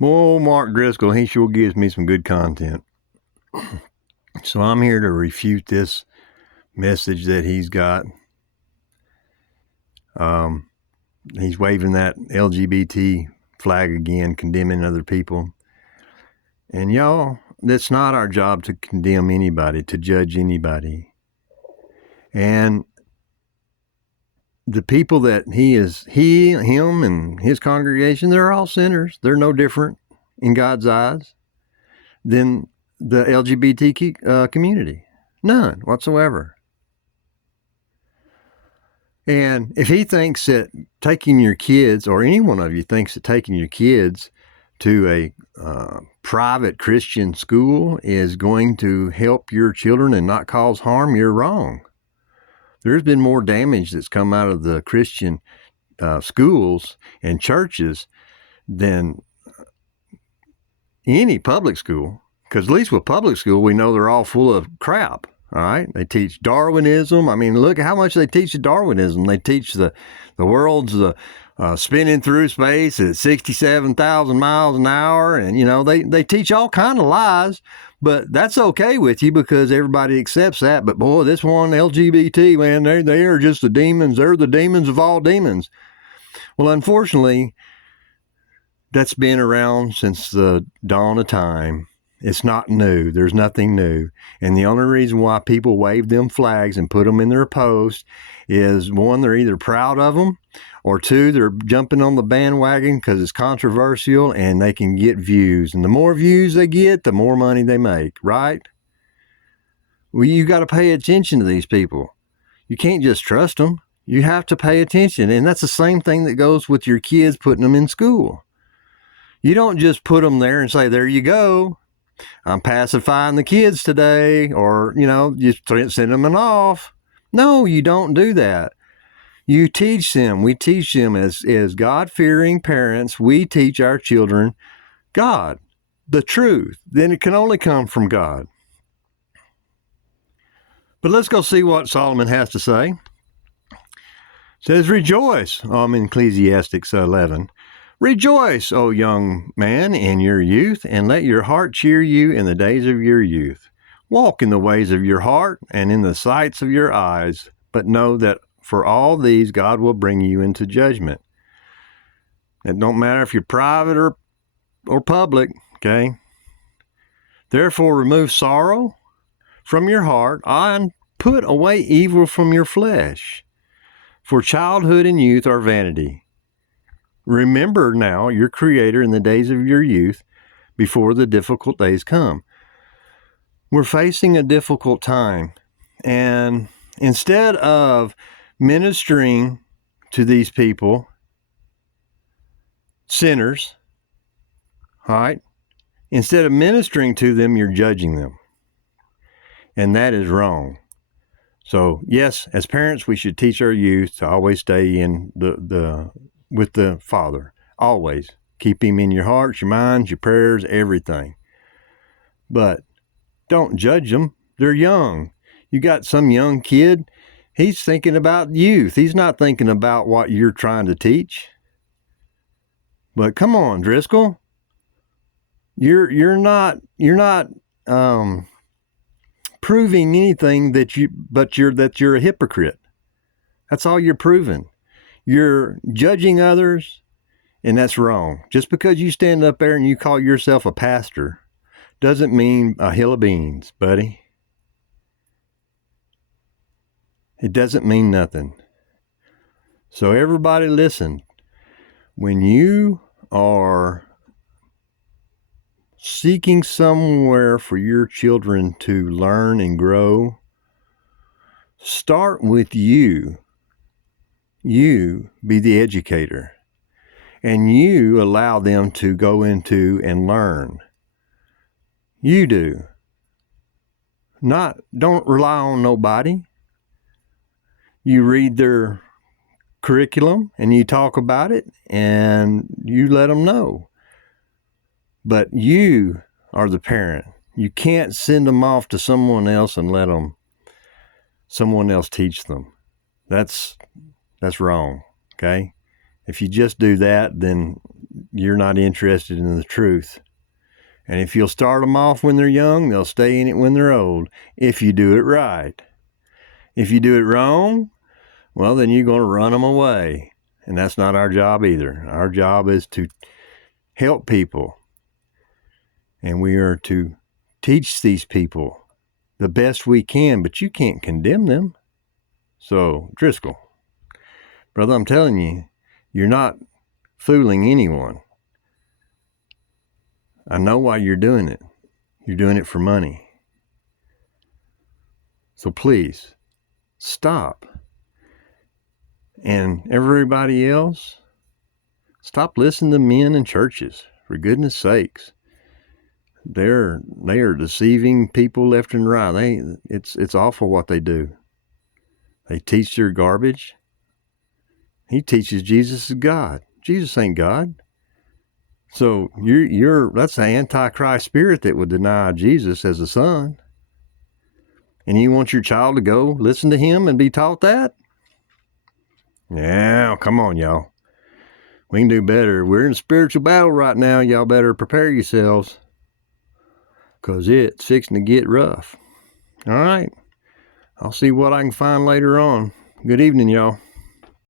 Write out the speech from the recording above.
Boy, Mark Driscoll, he sure gives me some good content. So I'm here to refute this message that he's got. He's waving that LGBT flag again, condemning other people. And y'all, that's not our job to condemn anybody, to judge anybody. And the people that him and his congregation, they're all sinners. They're no different in God's eyes than the LGBT community. None whatsoever. And if he thinks that taking your kids, or any one of you thinks that taking your kids to a private Christian school is going to help your children and not cause harm, you're wrong. There's been more damage that's come out of the Christian schools and churches than any public school, because at least with public school, we know they're all full of crap. All right. They teach Darwinism. I mean, look at how much they teach Darwinism. They teach the world's spinning through space at 67,000 miles an hour. And, you know, they teach all kind of lies, but that's okay with you because everybody accepts that. But boy, this one LGBT, man, they are just the demons. They're the demons of all demons. Well, unfortunately, that's been around since the dawn of time. It's not new. There's nothing new. And the only reason why people wave them flags and put them in their post is, one, they're either proud of them, or two, they're jumping on the bandwagon because it's controversial and they can get views. And the more views they get, the more money they make, right? Well, you got to pay attention to these people. You can't just trust them. You have to pay attention. And that's the same thing that goes with your kids, putting them in school. You don't just put them there and say, there you go, I'm pacifying the kids today, or, you know, you send them off. No, you don't do that. You teach them. We teach them as God-fearing parents. We teach our children God, the truth. Then it can only come from God. But let's go see what Solomon has to say. It says, rejoice, in Ecclesiastes 11. Rejoice, O young man, in your youth, and let your heart cheer you in the days of your youth. Walk in the ways of your heart and in the sights of your eyes, but know that for all these God will bring you into judgment. It don't matter if you're private or public, okay? Therefore remove sorrow from your heart and put away evil from your flesh. For childhood and youth are vanity. Remember now your Creator in the days of your youth, before the difficult days come. We're facing a difficult time, and instead of ministering to these people, sinners, all right, instead of ministering to them, you're judging them, and that is wrong. So yes, as parents, we should teach our youth to always stay in with the Father. Always. Keep Him in your hearts, your minds, your prayers, everything. But don't judge them. They're young. You got some young kid, he's thinking about youth. He's not thinking about what you're trying to teach. But come on, Driscoll. You're not proving anything that you're a hypocrite. That's all you're proving. You're judging others, and that's wrong. Just because you stand up there and you call yourself a pastor doesn't mean a hill of beans, buddy. It doesn't mean nothing. So everybody listen. When you are seeking somewhere for your children to learn and grow, start with you. You be the educator, and you allow them to go into and learn. You do. Don't rely on nobody. You read their curriculum and you talk about it and you let them know. But you are the parent. You can't send them off to someone else and let someone else teach them. That's wrong, okay? If you just do that, then you're not interested in the truth. And if you'll start them off when they're young, they'll stay in it when they're old, if you do it right. If you do it wrong, well, then you're going to run them away. And that's not our job either. Our job is to help people. And we are to teach these people the best we can, but you can't condemn them. So, Driscoll, brother, I'm telling you, you're not fooling anyone. I know why you're doing it. You're doing it for money. So please, stop. And everybody else, stop listening to men in churches, for goodness sakes. They are deceiving people left and right. It's awful what they do. They teach their garbage. He teaches Jesus is God. Jesus ain't God. So that's the Antichrist spirit that would deny Jesus as a son. And you want your child to go listen to him and be taught that? Now, come on, y'all. We can do better. We're in a spiritual battle right now. Y'all better prepare yourselves, because it's fixing to get rough. All right. I'll see what I can find later on. Good evening, y'all.